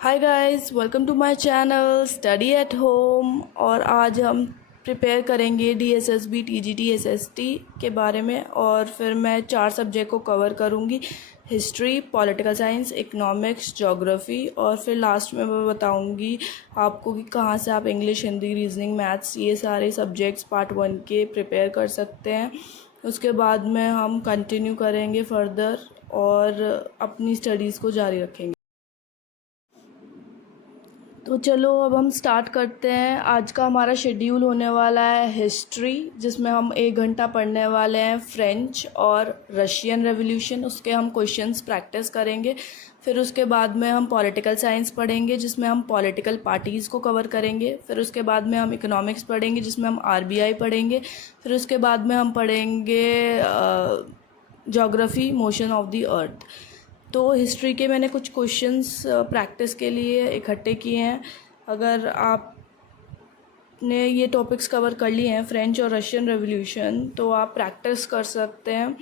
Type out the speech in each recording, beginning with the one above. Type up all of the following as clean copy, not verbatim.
Hi guys, welcome to my channel study at home. और आज हम प्रिपेयर करेंगे DSSB TGT SST के बारे में। और फिर मैं 4 सब्जेक्ट को कवर करूँगी: history, political science, economics, geography. और फिर लास्ट में मैं बताऊँगी आपको कि कहाँ से आप इंग्लिश, हिंदी, रीजनिंग, मैथ्स, ये सारे सब्जेक्ट्स पार्ट 1 के प्रिपेयर कर सकते हैं। उसके बाद में हम कंटिन्यू करेंगे फर्दर और अपनी स्टडीज़ को जारी रखेंगे। तो चलो अब हम स्टार्ट करते हैं। आज का हमारा शेड्यूल होने वाला है हिस्ट्री, जिसमें हम 1 घंटा पढ़ने वाले हैं फ्रेंच और रशियन रेवोल्यूशन। उसके हम क्वेश्चंस प्रैक्टिस करेंगे। फिर उसके बाद में हम पॉलिटिकल साइंस पढ़ेंगे, जिसमें हम पॉलिटिकल पार्टीज़ को कवर करेंगे। फिर उसके बाद में हम इकोनॉमिक्स पढ़ेंगे, जिसमें हम RBI पढ़ेंगे। फिर उसके बाद में हम पढ़ेंगे ज्योग्राफी, मोशन ऑफ द अर्थ। तो हिस्ट्री के मैंने कुछ क्वेश्चंस प्रैक्टिस के लिए इकट्ठे किए हैं। अगर आपने ये टॉपिक्स कवर कर लिए हैं, फ्रेंच और रशियन रेवोल्यूशन, तो आप प्रैक्टिस कर सकते हैं।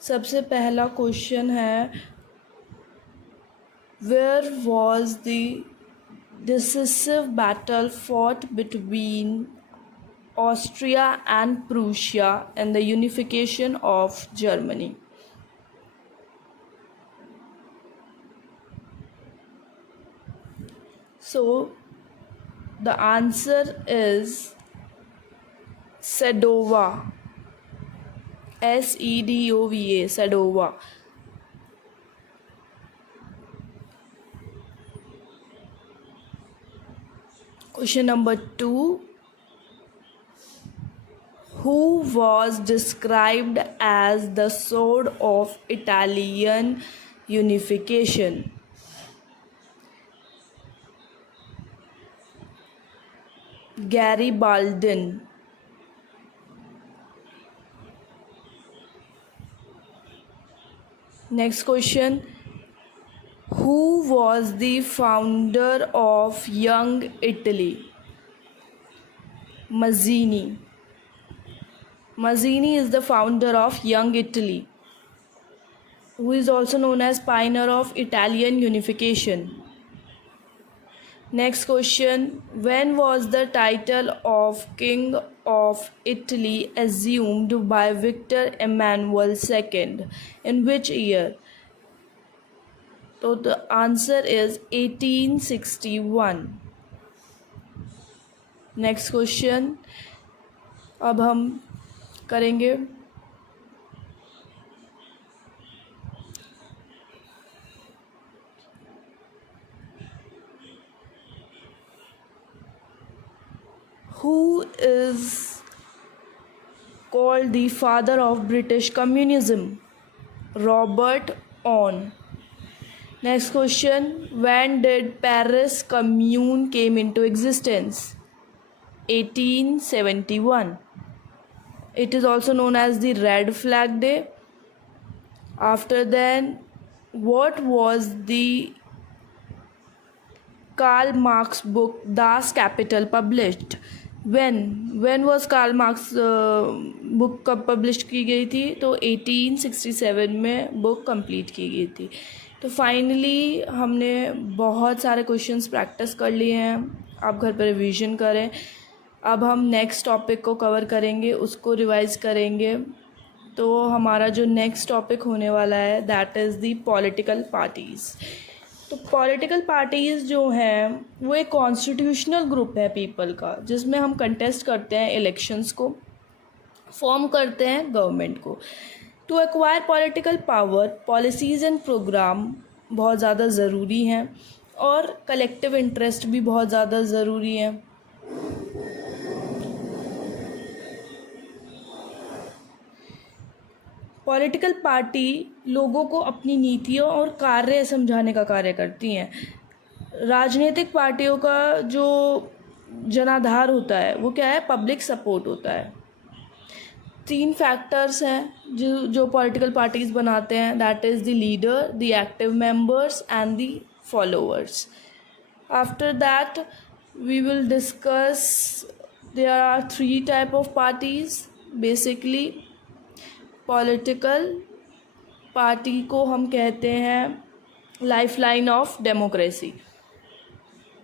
सबसे पहला क्वेश्चन है, where was the decisive battle fought between Austria and Prussia in the unification of Germany? So the answer is Sedova. SEDOVA, Sedova. Question number 2. Who was described as the sword of Italian unification? Garibaldi. Next question. Who was the founder of Young Italy? Mazzini. Mazzini is the founder of Young Italy, who is also known as pioneer of Italian unification. Next question. When was the title of King of Italy assumed by Victor Emmanuel II? In which year? So the answer is 1861. Next question. अब हम करेंगे who is called the father of British communism? Robert Owen. Next question. When did Paris Commune came into existence? 1871. It is also known as the Red Flag Day. After then, what was the Karl Marx book Das Kapital published? when was Karl Marx book कब publish की गई थी? तो 1867 में book complete की गई थी। तो फाइनली हमने बहुत सारे क्वेश्चंस प्रैक्टिस कर लिए हैं। आप घर पर रिवीजन करें। अब हम नेक्स्ट टॉपिक को कवर करेंगे, उसको रिवाइज करेंगे। तो हमारा जो नेक्स्ट टॉपिक होने वाला है, that is the political parties. तो पॉलिटिकल पार्टीज़ जो हैं वो एक कॉन्स्टिट्यूशनल ग्रुप है पीपल का, जिसमें हम कंटेस्ट करते हैं इलेक्शंस को, फॉर्म करते हैं गवर्नमेंट को। To acquire political power, policies and program बहुत ज़्यादा ज़रूरी हैं और कलेक्टिव इंटरेस्ट भी बहुत ज़्यादा ज़रूरी है। पॉलिटिकल पार्टी लोगों को अपनी नीतियों और कार्य समझाने का कार्य करती हैं। राजनीतिक पार्टियों का जो जनाधार होता है वो क्या है? पब्लिक सपोर्ट होता है। 3 फैक्टर्स हैं जो पॉलिटिकल पार्टीज़ बनाते हैं, that is the leader, the active members and the followers. After that we will discuss there are 3 type of parties. Basically political party को हम कहते हैं lifeline of democracy.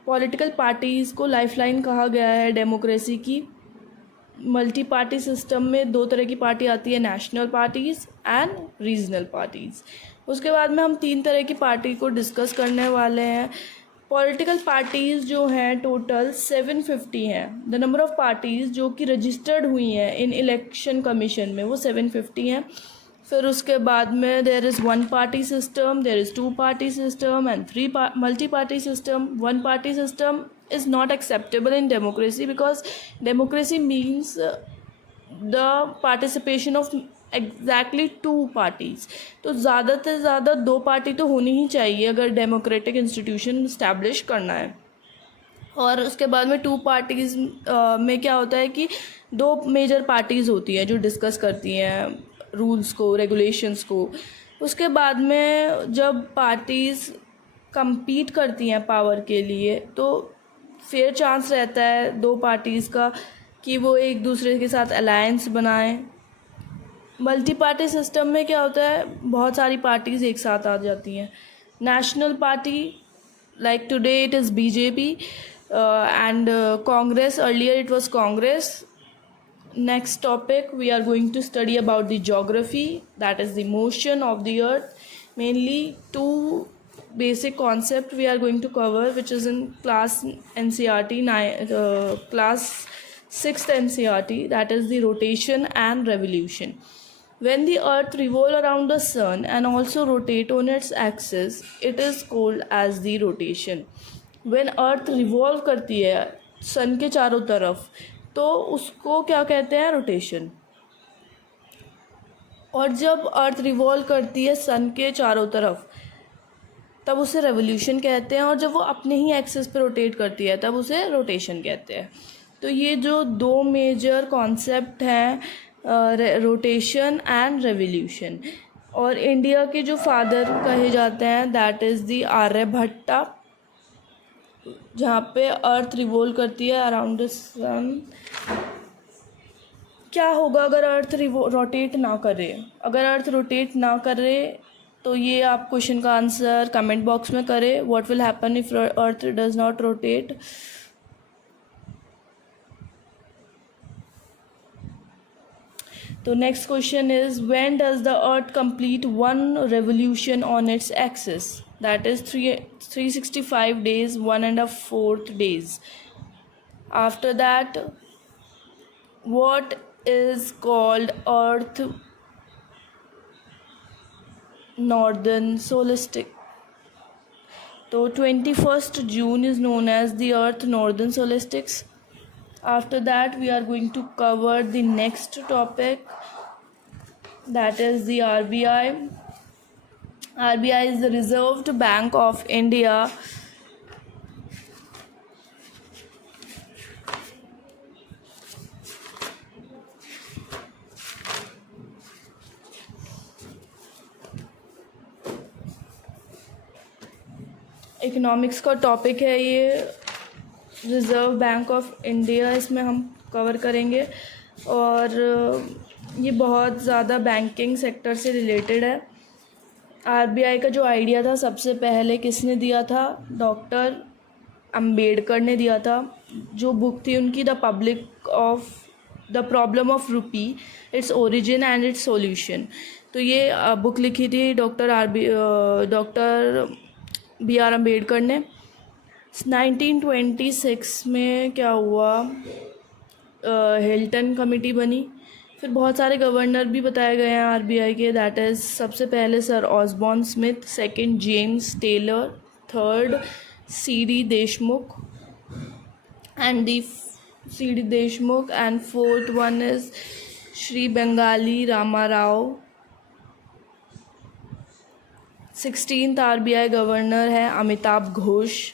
Political parties को lifeline कहा गया है डेमोक्रेसी की। मल्टी पार्टी सिस्टम में दो तरह की पार्टी आती है, national parties and regional parties. उसके बाद में हम तीन तरह की पार्टी को डिस्कस करने वाले हैं। पॉलिटिकल पार्टीज़ जो हैं टोटल 750 हैं। द नंबर ऑफ़ पार्टीज़ जो कि रजिस्टर्ड हुई हैं इन इलेक्शन कमीशन में वो 750 हैं। फिर उसके बाद में there is one party system, there is two party system and three multi party system. One party system is not acceptable in democracy because democracy means the participation of exactly two parties। तो ज़्यादा से ज़्यादा दो party तो होनी ही चाहिए अगर democratic institution establish करना है। और उसके बाद में टू पार्टीज़ में क्या होता है कि दो मेजर पार्टीज़ होती हैं जो डिस्कस करती हैं रूल्स को, रेगुलेशंस को। उसके बाद में जब पार्टीज़ compete करती हैं पावर के लिए तो फेयर चांस रहता है दो पार्टीज़ का कि वो एक दूसरे के साथ अलायंस बनाएं। मल्टी पार्टी सिस्टम में क्या होता है, बहुत सारी पार्टीज़ एक साथ आ जाती हैं। National party like today it is BJP and Congress, earlier it was Congress. Next topic we are going to study about the geography, that is the motion of the earth. Mainly two basic concept we are going to cover which is in class NCERT class 6th NCERT, that is the rotation and revolution. When the earth revolve around the sun and also rotate on its axis, it is called as the rotation. when earth revolve करती है sun के चारों तरफ तो उसको क्या कहते हैं, रोटेशन। और जब अर्थ रिवॉल्व करती है सन के चारों तरफ तब उसे रेवोल्यूशन कहते हैं, और जब वो अपने ही एक्सिस पे रोटेट करती है तब उसे रोटेशन कहते हैं। तो ये जो दो मेजर कॉन्सेप्ट हैं रोटेशन एंड रेवोल्यूशन। और इंडिया के जो फादर कहे जाते हैं दैट इज़ दी आर्यभट्टा, जहाँ पे अर्थ रिवॉल्व करती है अराउंड द सन। क्या होगा अगर अर्थ रोटेट ना करे? अगर अर्थ रोटेट ना करे तो ये आप क्वेश्चन का आंसर कमेंट बॉक्स में करें। What will happen if earth does not rotate? तो next question is when does the earth complete one revolution on its axis? That is 365 days 1.25 days। After that what is called earth northern solstice? तो 21st June is known as the earth northern solstice। After that we are going to cover the next topic, that is the RBI. RBI is the Reserve Bank of India। Economics का topic है ये, reserve bank of India, इसमें हम cover करेंगे। और ये बहुत ज़्यादा बैंकिंग सेक्टर से रिलेटेड है। आरबीआई का जो आइडिया था सबसे पहले किसने दिया था? डॉक्टर अंबेडकर ने दिया था। जो बुक थी उनकी द प्रॉब्लम ऑफ रूपी, its origin and it's solution. तो ये बुक लिखी थी डॉक्टर बी.आर. अम्बेडकर ने। 1926 में क्या हुआ, हिल्टन कमेटी बनी। फिर बहुत सारे गवर्नर भी बताए गए हैं आरबीआई के, दैट इज़ सबसे पहले sir Osborne Smith, second James Taylor, third C D. Deshmukh and fourth one is Shri Benegal Rama Rau. 16th RBI governor है अमिताभ घोष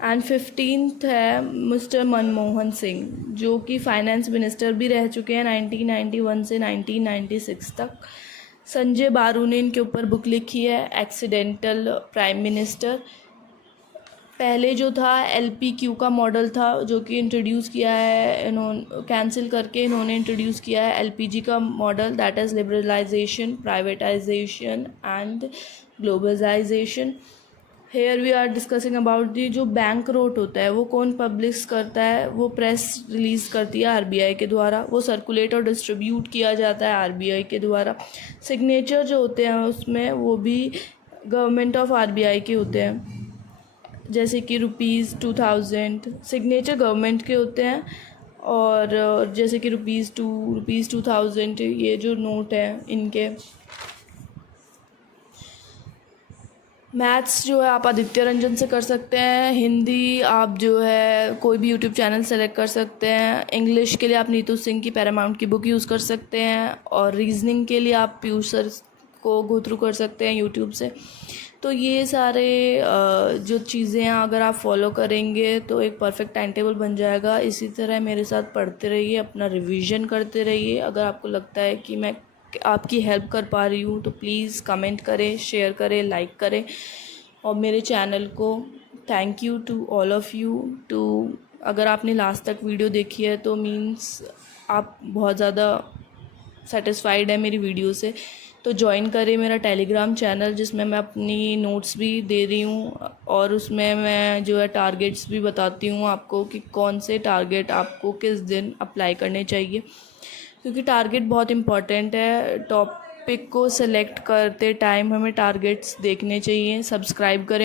एंड 15th है मिस्टर मनमोहन सिंह, जो कि फाइनेंस मिनिस्टर भी रह चुके हैं 1991 से 1996 तक। संजय बारू ने इनके ऊपर बुक लिखी है, एक्सीडेंटल प्राइम मिनिस्टर। पहले जो था LPQ का मॉडल था जो कि इंट्रोड्यूस किया है इन्होंने, कैंसिल करके इन्होंने इंट्रोड्यूस किया है LPG का model, that is liberalisation, privatisation and globalisation. Here we are discussing about the जो बैंक नोट होता है वो कौन पब्लिश करता है, वो प्रेस रिलीज़ करती है आरबीआई के द्वारा, वो सर्कुलेट और डिस्ट्रीब्यूट किया जाता है आरबीआई के द्वारा। सिग्नेचर जो होते हैं उसमें वो भी गवर्नमेंट ऑफ आरबीआई के होते हैं, जैसे कि ₹2000 सिग्नेचर गवर्नमेंट के होते हैं, और जैसे कि ₹2000 ये जो नोट हैं इनके। मैथ्स जो है आप आदित्य रंजन से कर सकते हैं, हिंदी आप जो है कोई भी यूट्यूब चैनल सेलेक्ट कर सकते हैं, इंग्लिश के लिए आप नीतू सिंह की पैरामाउंट की बुक यूज़ कर सकते हैं, और रीजनिंग के लिए आप पीयूष सर को गो थ्रू कर सकते हैं यूट्यूब से। तो ये सारे जो चीज़ें हैं अगर आप फॉलो करेंगे तो एक परफेक्ट टाइम टेबल बन जाएगा। इसी तरह मेरे साथ पढ़ते रहिए, अपना रिवीजन करते रहिए। अगर आपको लगता है कि मैं आपकी हेल्प कर पा रही हूँ तो प्लीज़ कमेंट करें, शेयर करें, लाइक करें, और मेरे चैनल को thank you to all of you too, अगर आपने लास्ट तक वीडियो देखी है तो मीन्स आप बहुत ज़्यादा सेटिस्फाइड है मेरी वीडियो से। तो ज्वाइन करें मेरा टेलीग्राम चैनल जिसमें मैं अपनी नोट्स भी दे रही हूँ, और उसमें मैं जो है टारगेट्स भी बताती हूँ आपको कि कौन से टारगेट आपको किस दिन अप्लाई करने चाहिए, क्योंकि टारगेट बहुत इम्पॉर्टेंट है। टॉपिक को सिलेक्ट करते टाइम हमें टारगेट्स देखने चाहिए। सब्सक्राइब करें।